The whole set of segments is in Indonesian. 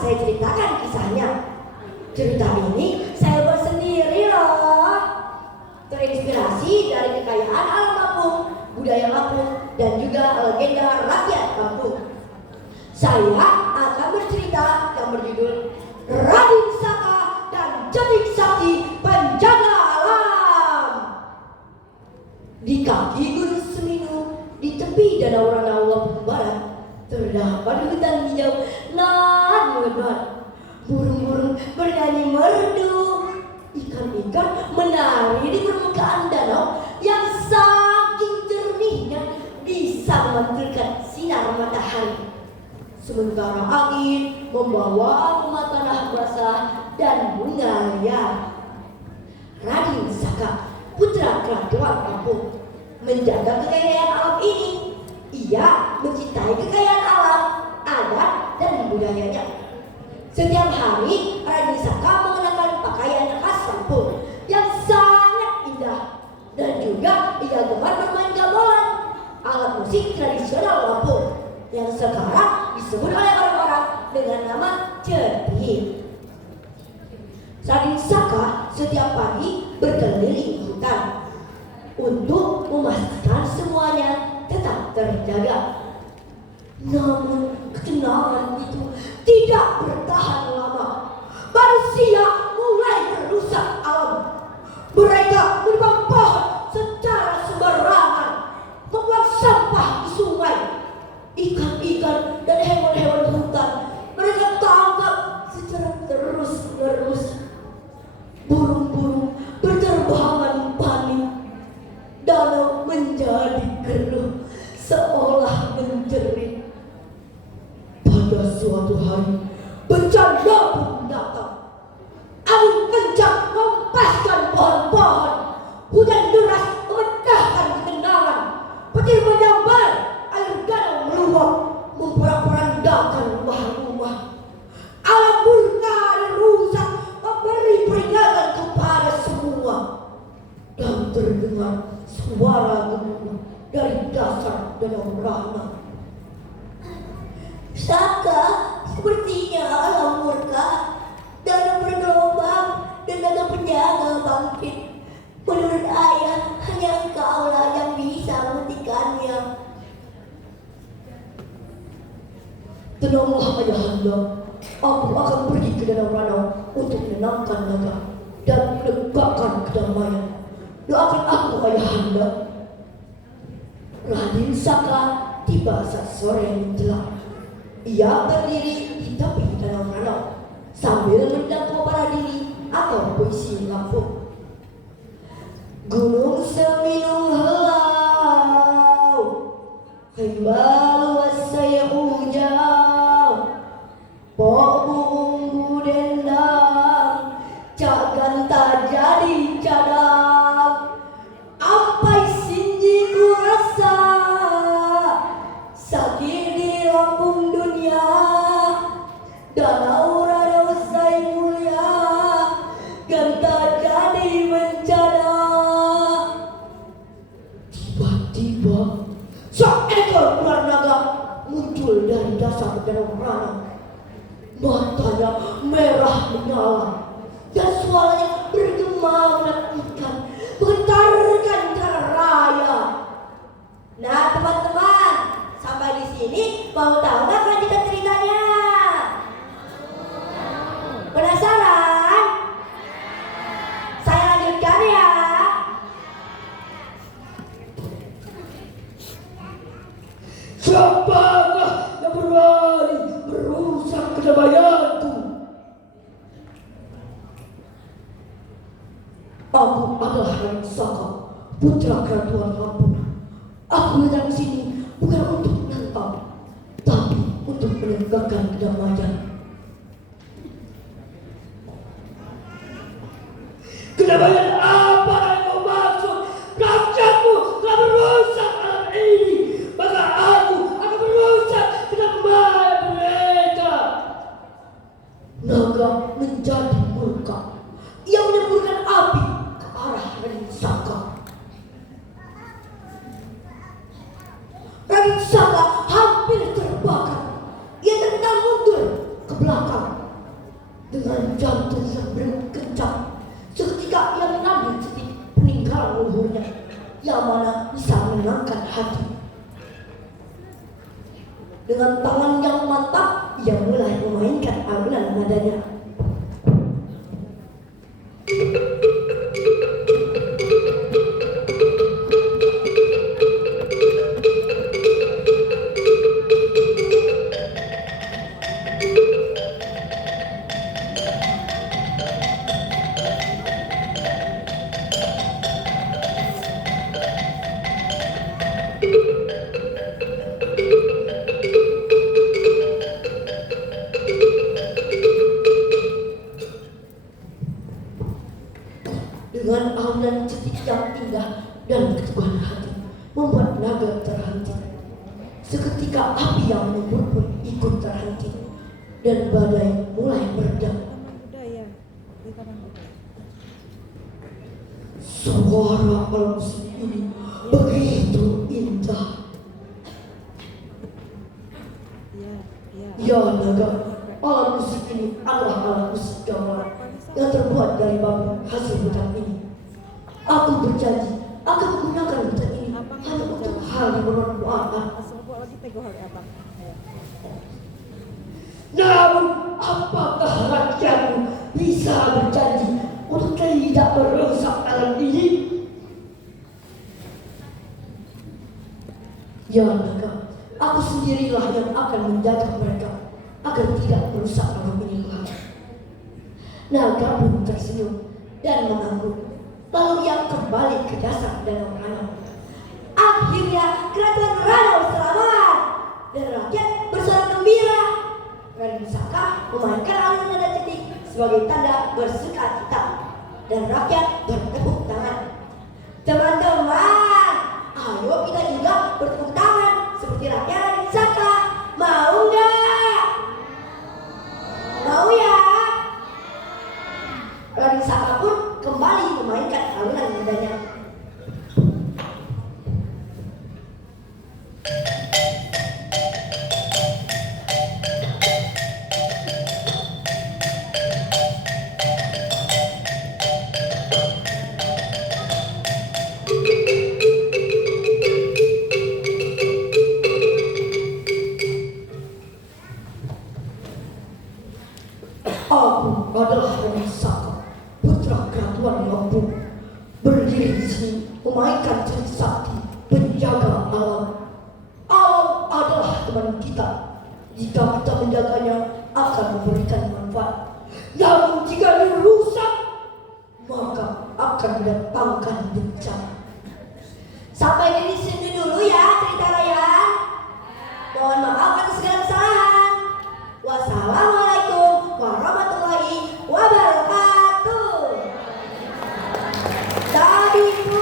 saya ceritakan kisahnya. Cerita ini saya buat sendiri loh, terinspirasi dari kekayaan alam Lampung, budaya Lampung, dan juga legenda rakyat Lampung. Saya akan bercerita yang berjudul Raden Saka dan Cetik Sakti Penjaga Alam. Di kaki Gunung Seminu, di tepi Danau Ranau Lampung Barat, terdapat hutan hijau nan lebat. Burung-burung bernyanyi merdu, ikan-ikan menari di permukaan danau yang saking jernihnya bisa memantulkan sinar matahari. Sementara angin membawa bunga tanah basah dan bunga liar. Raden Saka, putra kerajaan Lampung, menjaga kekayaan alam ini. Ia mencintai kekayaan alam, adat, dan budayanya. Setiap hari Raden Saka mengenakan pakaian khas Lampung yang sangat indah, dan juga ia gemar bermain gamelan, alat musik tradisional Lampung yang sekarang disebut oleh orang-orang dengan nama cetik. Raden Saka setiap pagi berkeliling hutan untuk memastikan semuanya tetap terjaga. Namun ketenangan itu tidak bertahan lama. Manusia mulai merusak alam. Mereka menebang pohon secara sembarangan, membuang sampah di sungai. Ikan-ikan dan hewan-hewan hutan mereka tangkap secara terus-menerus. Burung-burung berterbangan panik. Danau menjadi keruh, seolah menjerit. Pada suatu hari, bencana pun datang. Angin kencang menghempaskan pohon-pohon. Hujan deras memecahkan ketenangan. Petir menyambar, air danau meluap, memporak-porandakan rumah-rumah. Alam murka dan rusak memberi peringatan kepada semua. Dan terdengar suara gemuruh dari dasar danau Ranau. Saka, sepertinya alam murka, danau bergelombang, dan naga penjaga bangkit. Menurut ayah, hanya engkaulah yang bisa menghentikannya. Tenanglah ayahanda, aku akan pergi ke danau Ranau untuk menenangkan naga dan menegakkan kedamaian. Doakan aku ayahanda. Raden Saka tiba saat sore menjelang. Ia berdiri di tepi danau Ranau sambil mendakwa para diri atau puisi Lampung. Gunung Seminu helau, himbau saya hujau, pok bumbu dendang, cagan tak jadi cadang. Ampai sinji ku rasa, sakit di Lampung dunia, danau Ranau say mulia, genta jadi bencana. Tiba-tiba seekor ular naga muncul dari dasar danau Ranau. Matanya merah menyala dan suaranya bergema menakutkan, menggetarkan jalan raya. Nah teman-teman, sampai di sini mau tahu nggak kelanjutan ceritanya? Penasaran? Saya lanjutkan ya. Siapakah yang berani merusak kedamaianku? Aku adalah Raden Saka, putra kerajaan Lampung. Aku datang ke sini bukan untuk menentang, tapi untuk menegakkan kedamaian. Kedamaian apa yang kau maksud? Rakyatmu telah merusak alam ini, maka aku akan merusak kedamaian mereka. Naga menjadi murka. Ia menyemburkan api ke arah Raden Saka. Raden Saka hampir terbakar. Ia tendang mundur ke belakang mana bisa menenangkan hati. Dengan tangan yang mantap, ia mulai memainkan alunan nadanya. Dengan alunan cetik yang indah dan keteguhan hati membuat naga terhenti. Seketika api yang menyembur pun ikut terhenti dan badai mulai meredah. Suara alam musik ini begitu indah. Ya naga, alat musik ini adalah alat musik gamelan yang terbuat dari bambu hasil hutan ini. Aku berjanji akan menggunakan hutan ini hanya untuk hal yang bermanfaat. Namun, apakah rakyatmu bisa berjanji untuk tidak merusak alam ini? Ya naga, aku sendirilah yang akan menjaga mereka agar tidak merusak alam ini lagi. Naga pun tersenyum dan mengangguk. Lalu ia kembali ke dasar danau Ranau. Akhirnya kerajaan Ranau selamat dan rakyat bersorak gembira. Raden Saka memainkan alunan nada cetik sebagai tanda bersukacita dan rakyat bertepuk tangan. Teman-teman, ayo kita juga bertepuk tangan seperti rakyat Raden Saka. Mau nggak? Mau ya? Raden Saka pun kembali memainkan alunan nadanya. Aku adalah Raden Saka, putra kerajaan Lampung, berdiri di sini memainkan cerik sakti penjaga alam. Alam adalah teman kita. Jika kita menjaganya, akan memberikan manfaat. Namun jika dirusak, maka akan mendatangkan bencana. Sampai di sini dulu ya cerita Rayyan. Mohon maaf atas segala kesalahan. Wassalamualaikum warahmatullahi wabarakatuh. Tadiku.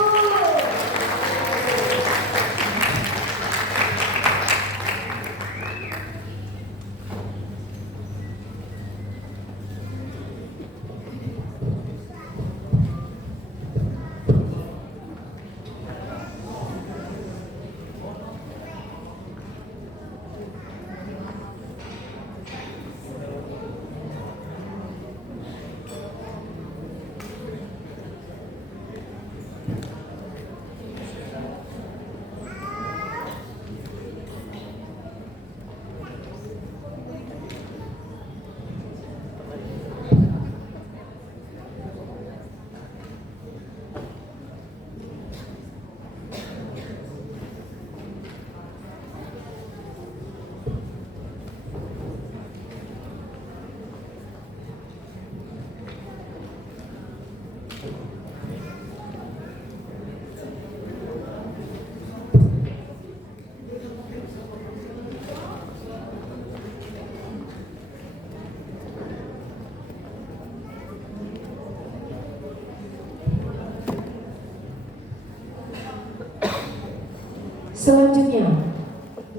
Selanjutnya,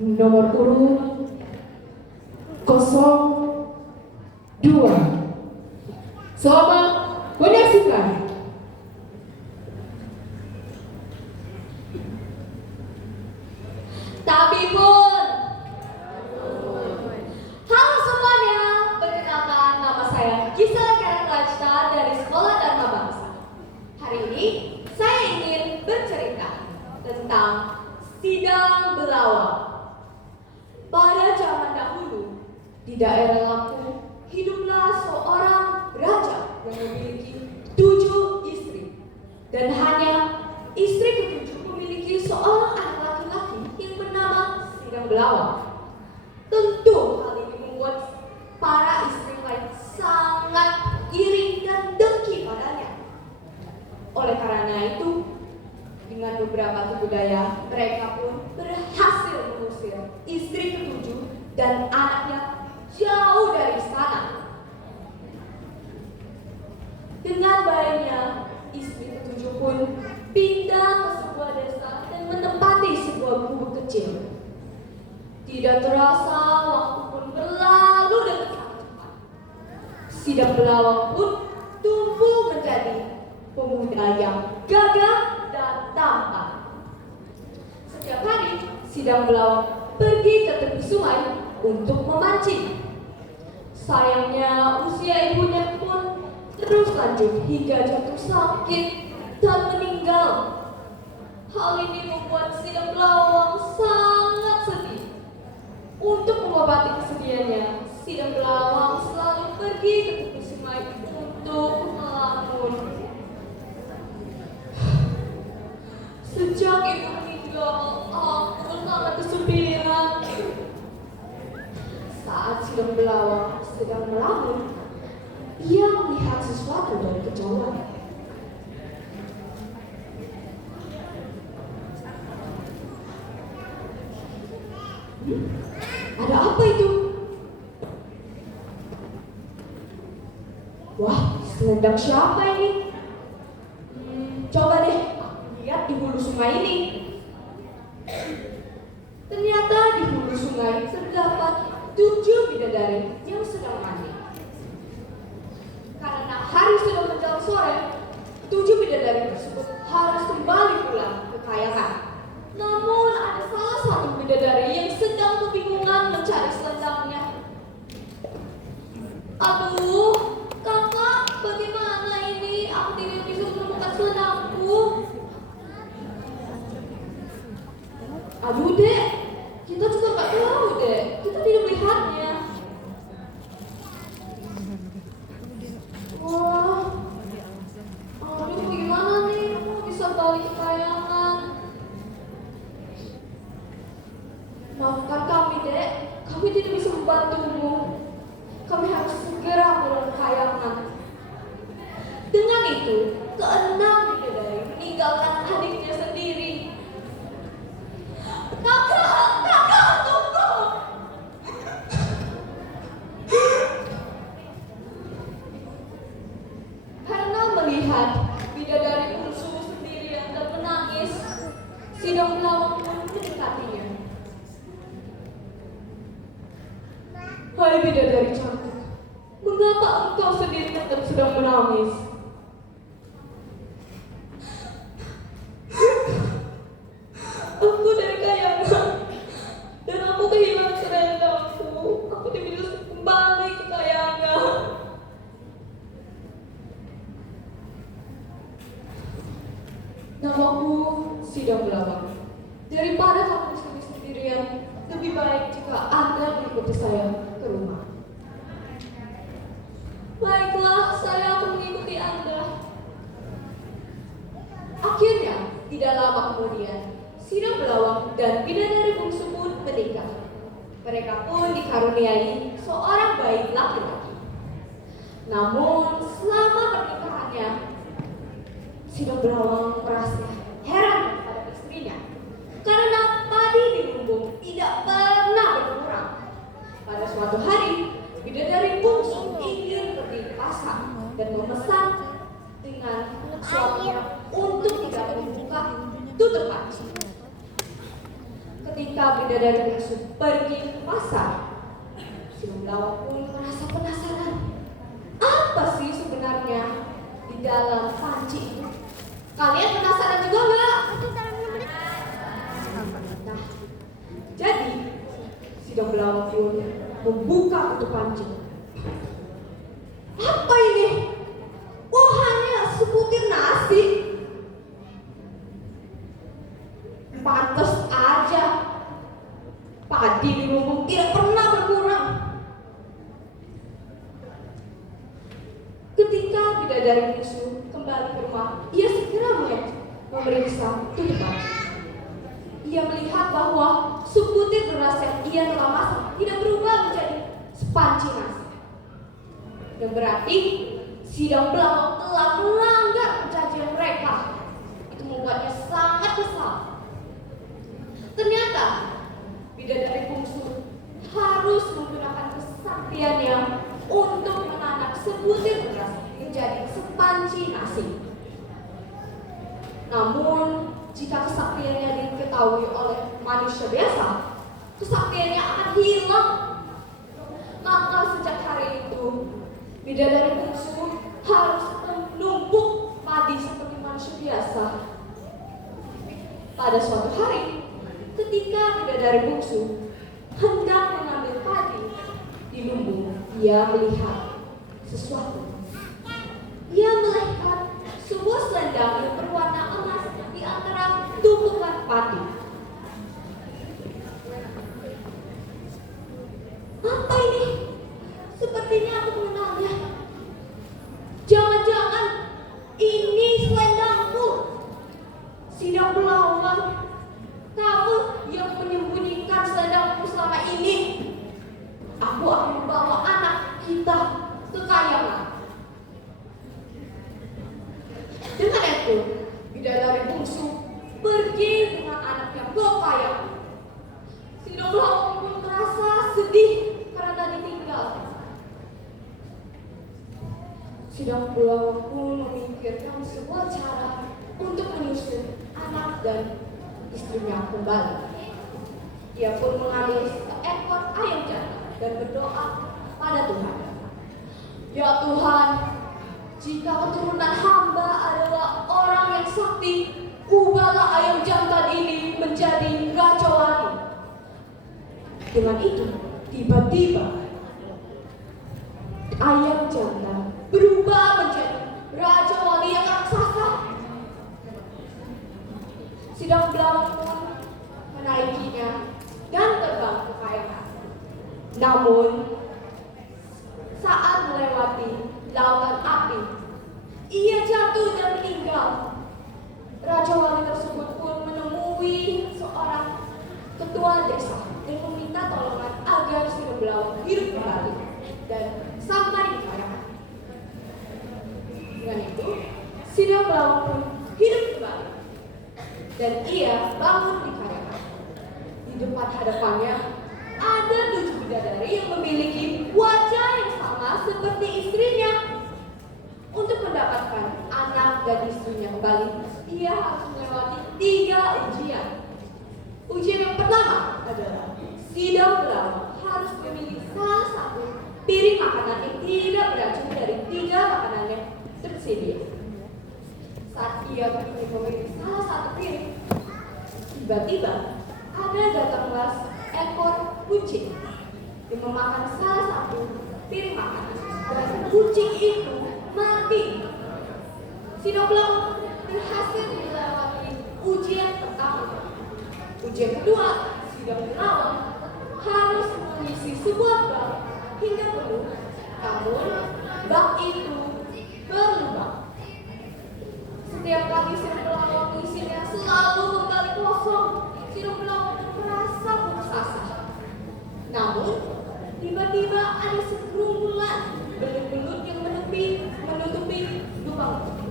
nomor urut 02. Selamat menyaksikan. Tapi pun, halo semuanya, perkenalkan nama saya Gisela Karanglajta dari Sekolah Dharma Bangsa. Hari ini saya ingin bercerita Sidang Belawang. Pada zaman dahulu, di daerah Lampung, hiduplah seorang raja yang memiliki 7 istri. Dan hanya istri ketujuh memiliki seorang anak laki-laki yang bernama Sidang Belawang. Tentu hal ini membuat para istri lain sangat iri dan dengki padanya. Oleh karena itu, dengan beberapa tipu daya, mereka pun berhasil mengusir istri ketujuh dan anaknya jauh dari istana. Dengan baiknya, istri ketujuh pun pindah ke sebuah desa dan menempati sebuah gubuk kecil. Tidak terasa, waktu pun berlalu dengan sangat cepat. Sidang Belawang pun tumbuh menjadi pemuda yang gagah dan tampan. Setiap hari, Sidang Belawang pergi ke tepi sungai untuk memancing. Sayangnya, usia ibunya pun terus lanjut hingga jatuh sakit dan meninggal. Hal ini membuat Sidang Belawang sangat sedih. Untuk mengobati kesedihannya, Sidang Belawang selalu pergi ke tepi sungai untuk melamun. Sejak ibu meninggal, aku sangat kesepian. Saat Sidang Belawang sedang melamun, ia melihat sesuatu dari kejauhan. Ada apa itu? Wah, selendang siapa ini? Coba deh lihat di hulu sungai ini. Ternyata di hulu sungai terdapat 7 bidadari yang sedang mandi. Karena hari sudah menjelang sore, 7 bidadari tersebut harus kembali pulang ke kayangan. Namun ada salah satu bidadari yang sedang kebingungan mencari selendangnya. Aduh, kakak, bagaimana ini? Aku tidak bisa menemukan selendangku. Aduh dek, kita juga nggak tahu dek, kita tidak melihatnya. Wah, aduh bagaimana nih? Aku bisa balik ke kayangan. Maafkan kami dek, kami tidak bisa membantumu. Kami harus segera pulang ke kayangan. Dengan itu, keenam bidadari meninggalkan adiknya sendiri. Kakak, tunggu! Karena melihat bidadari bungsu sendirian dan menangis, Sidang Belawang pun mendekatinya. Hai bidadari cantik, mengapa engkau sendiri tetap sedang menangis? Aku dari kayangan dan aku kehilangan selendangku. Aku tidak bisa kembali ke kayangan. Namaku Sidang Belawang. Daripada kamu sendirian, lebih baik jika Anda mengikuti saya ke rumah. Baiklah, saya akan mengikuti Anda. Akhirnya, tidak lama kemudian, Sidang Belawang dan bidadari bungsu pun menikah. Mereka pun dikaruniai seorang bayi laki-laki. Namun, selama pernikahannya, Sidang Belawang merasa heran pada istrinya karena padi di lumbung tidak pernah berkurang. Pada suatu hari, bidadari bungsu ingin pergi ke pasar dan memesan dengan suaminya untuk tidak membuka tutup panci. Ketika bidadari bungsu pergi ke pasar, Sidang Belawang pun merasa penasaran. Apa sih sebenarnya di dalam panci itu? Kalian penasaran juga nggak? Nah, jadi Sidang Belawang pun membuka tutup panci. Apa ini? Oh, hanya sebutir nasi. Pantes aja kembali ke rumah, ia segera memeriksa tutupan. Ia melihat bahwa sebutir beras yang ia telah masak tidak berubah menjadi sepanci nasi. Dan berarti sidang belawang telah melanggar perjanjian mereka. Itu membuatnya sangat kesal. Ternyata bidadari bungsu harus menggunakan kesaktiannya untuk menanak sebutir beras menjadi sepanci nasi. Namun, jika kesaktiannya diketahui oleh manusia biasa, kesaktiannya akan hilang. Maka sejak hari itu, bidadari bungsu harus menumpuk padi seperti manusia biasa. Pada suatu hari, ketika bidadari bungsu hendak mengambil padi di lumbung, ia melihat sesuatu. Ia melihat sebuah selendang yang berwarna emas di antara tumpukan padi. Apa ini? Sepertinya aku mengenalnya. Jangan-jangan ini selendangku. Sidang belawang, kamu yang menyembunyikan selendangku selama ini. Aku akan membawa anak kita ke kayangan. Dengan itu, bidadari bungsu pergi dengan anak yang gokayang. Sidang belawang pun merasa sedih karena ditinggal. Sidang belawang pun memikirkan sebuah cara untuk menyusun anak dan istrinya kembali. Dia pun mengambil seekor ayam jantan dan berdoa pada Tuhan. Ya Tuhan, jika keturunan hamba adalah orang yang sakti, ubahlah ayam jantan ini menjadi raja wali. Dengan itu, tiba-tiba ayam jantan berubah menjadi raja wali yang raksasa. Sidang belawang pun menaikinya dan terbang ke kayangan. Namun, saat melewati lautan api, ia jatuh dan meninggal. Raja wali tersebut pun menemui seorang ketua desa dan meminta tolongan agar sidang belawang hidup kembali dan sampai di kayangan. Dengan itu, sidang belawang pun hidup kembali dan ia bangun di kayangan. Di depan hadapannya ada 7 bidadari yang memiliki wajah yang sama seperti istrinya. Untuk mendapatkan anak dan istrinya kembali, ia harus melewati 3 ujian. Ujian yang pertama adalah sidang belawang harus memilih salah satu piring makanan yang tidak beracun dari 3 makanan yang tersedia. Saat ia ingin memilih salah satu piring, tiba-tiba ada datanglah ekor kucing yang memakan salah satu piring makanan dan kucing itu mati. Sidang belawang berhasil melewati ujian pertama. Ujian kedua, sidang belawang harus mengisi sebuah bak hingga penuh. Namun, bak itu berlubang. Setiap kali sidang belawang mengisinya selalu kembali kosong. Sidang belawang merasa putus asa. Namun, tiba-tiba ada segerombolan belut-belut yang menutupi lubang itu.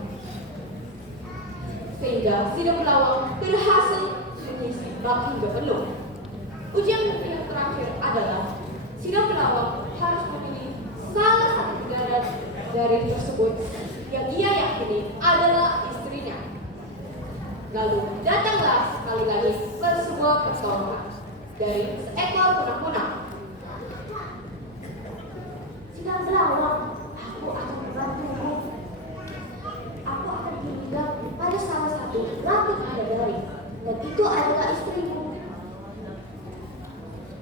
Sehingga sidang belawang berhasil mengisi bak hingga penuh. Ujian yang terakhir adalah sidang belawang harus memilih salah satu dari tersebut yang ia yakini adalah istrinya. Lalu datanglah sekali lagi sebuah pertolongan dari seekor kunang-kunang. Sidang belawang, aku akan membantumu. Aku akan tinggal pada salah satu ratu bidadari, dan itu adalah istrimu.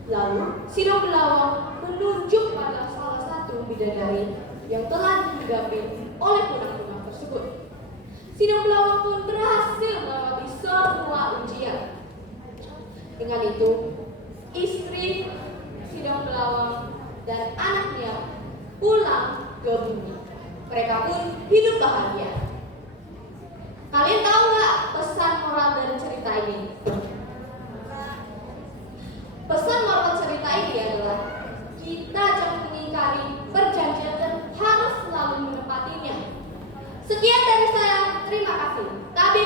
Lalu sidang belawang menunjuk pada salah satu bidadari yang telah dihadapi oleh kunang-kunang tersebut. Sidang belawang pun berhasil melewati semua ujian. Dengan itu, istri sidang belawang dan anaknya pulang ke bumi. Mereka pun hidup bahagia. Sekian dari saya, terima kasih. Kami